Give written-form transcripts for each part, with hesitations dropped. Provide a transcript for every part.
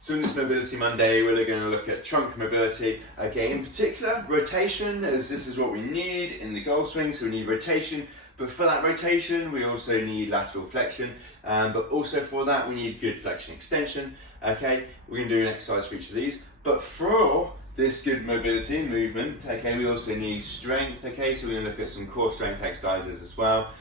So in this Mobility Monday, we're going to look at trunk mobility. Okay, in particular, rotation, as this is what we need in the golf swing, so we need rotation. But for that rotation, we also need lateral flexion. But also for that, we need good flexion extension. Okay, we're going to do an exercise for each of these. But for this good mobility and movement, okay, we also need strength. Okay, so we're going to look at some core strength exercises as well.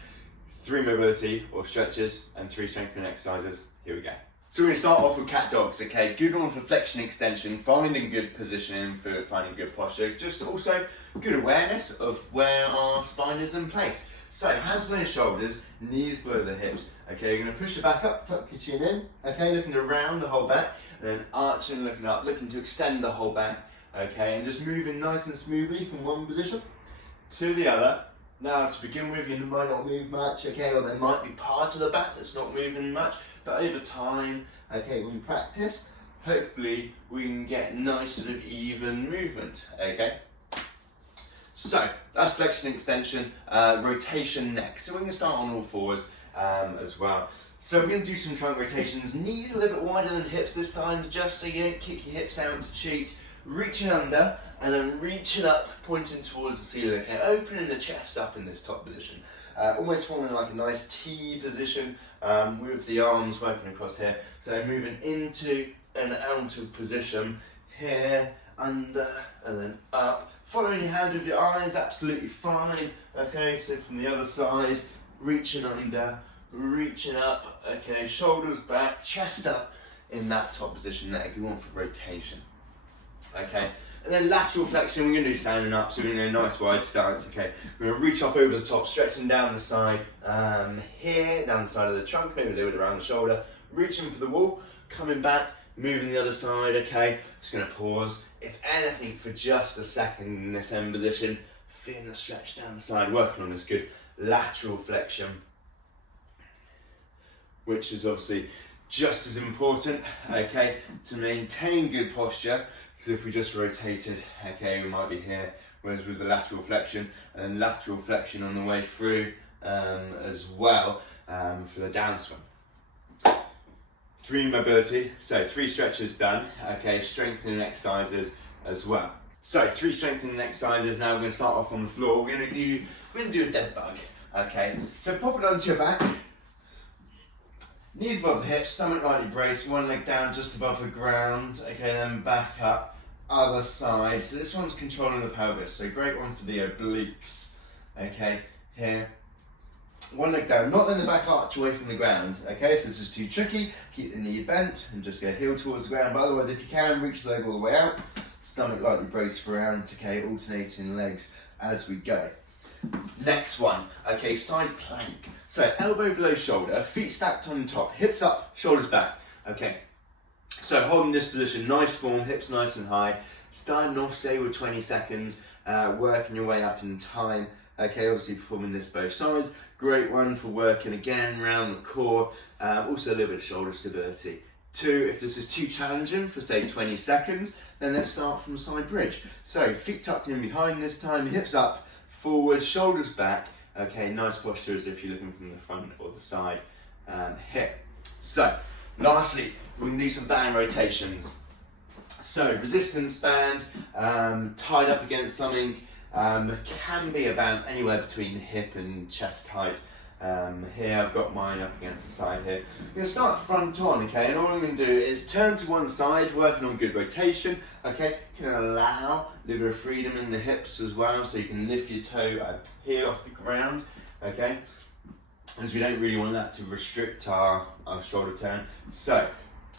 3 mobility or stretches and 3 strengthening exercises. Here we go. So we're going to start off with cat dogs, okay? Good one for flexion extension, finding good positioning for finding good posture, just also good awareness of where our spine is in place. So hands below the shoulders, knees below the hips, okay? You're going to push the back up, tuck your chin in, okay? Looking around the whole back, and then arching, looking up, looking to extend the whole back, okay? And just moving nice and smoothly from one position to the other. Now to begin with, you might not move much, okay, or there might be part of the back that's not moving much, but over time, okay, when we practice, hopefully we can get nice sort of even movement, okay? So that's flexion extension, rotation next. So we're going to start on all fours as well. So we're going to do some trunk rotations, knees a little bit wider than hips this time, just so you don't kick your hips out to cheat. Reaching under and then reaching up, pointing towards the ceiling, okay? Opening the chest up in this top position. Almost forming like a nice T position with the arms working across here. So moving into and out of position, here, under, and then up. Following your hand with your eyes, absolutely fine. Okay, so from the other side, reaching under, reaching up, okay, shoulders back, chest up in that top position there. Good one for rotation. Okay, and then lateral flexion, we're going to do standing up, so we're going to do a nice wide stance, okay. We're going to reach up over the top, stretching down the side, here, down the side of the trunk, maybe a little bit around the shoulder, reaching for the wall, coming back, moving the other side, okay. Just going to pause, if anything, for just a second in this end position, feeling the stretch down the side, working on this good lateral flexion, which is obviously just as important, okay, to maintain good posture. Because if we just rotated, okay, we might be here, whereas with the lateral flexion, and then lateral flexion on the way through as well for the downswing. 3 mobility, so 3 stretches done, okay, strengthening exercises as well. So 3 strengthening exercises, now we're going to start off on the floor. We're going to do a dead bug, okay. So pop it onto your back, knees above the hips, stomach lightly braced, one leg down just above the ground, okay, then back up, other side. So this one's controlling the pelvis, so great one for the obliques, okay, here. One leg down, not letting the back arch away from the ground, okay, if this is too tricky, keep the knee bent and just go heel towards the ground, but otherwise if you can, reach the leg all the way out, stomach lightly braced for round, okay, alternating legs as we go. Next one, okay, side plank. So elbow below shoulder, feet stacked on top, hips up, shoulders back, okay. So holding this position, nice form, hips nice and high, starting off say with 20 seconds, working your way up in time, okay, obviously performing this both sides, great one for working again around the core, also a little bit of shoulder stability. 2, if this is too challenging for say 20 seconds, then let's start from side bridge. So feet tucked in behind this time, hips up, forward, shoulders back, okay, nice posture as if you're looking from the front or the side here. So, lastly, we can do some band rotations. So, resistance band, tied up against something, can be about anywhere between hip and chest height. Here I've got mine up against the side here. I'm going to start front on, okay, and all I'm going to do is turn to one side, working on good rotation, okay, can allow a little bit of freedom in the hips as well, so you can lift your toe heel off the ground, okay, as we don't really want that to restrict our shoulder turn. So,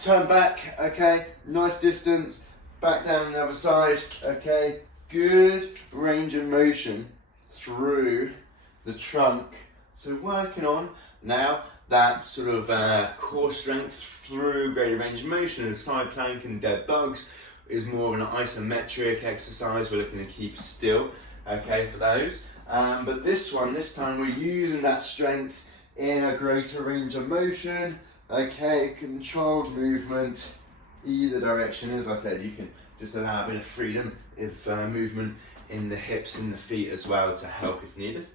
turn back, okay, nice distance, back down the other side, okay, good range of motion through the trunk. So working on now that sort of core strength through greater range of motion, and side plank and dead bugs is more of an isometric exercise. We're looking to keep still, okay, for those. But this time we're using that strength in a greater range of motion, okay, controlled movement, either direction. As I said, you can just allow a bit of freedom if movement in the hips and the feet as well to help if needed.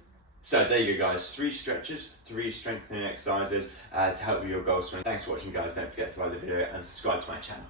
So there you go guys, 3 stretches, 3 strengthening exercises to help with your golf swing. Thanks for watching guys, don't forget to like the video and subscribe to my channel.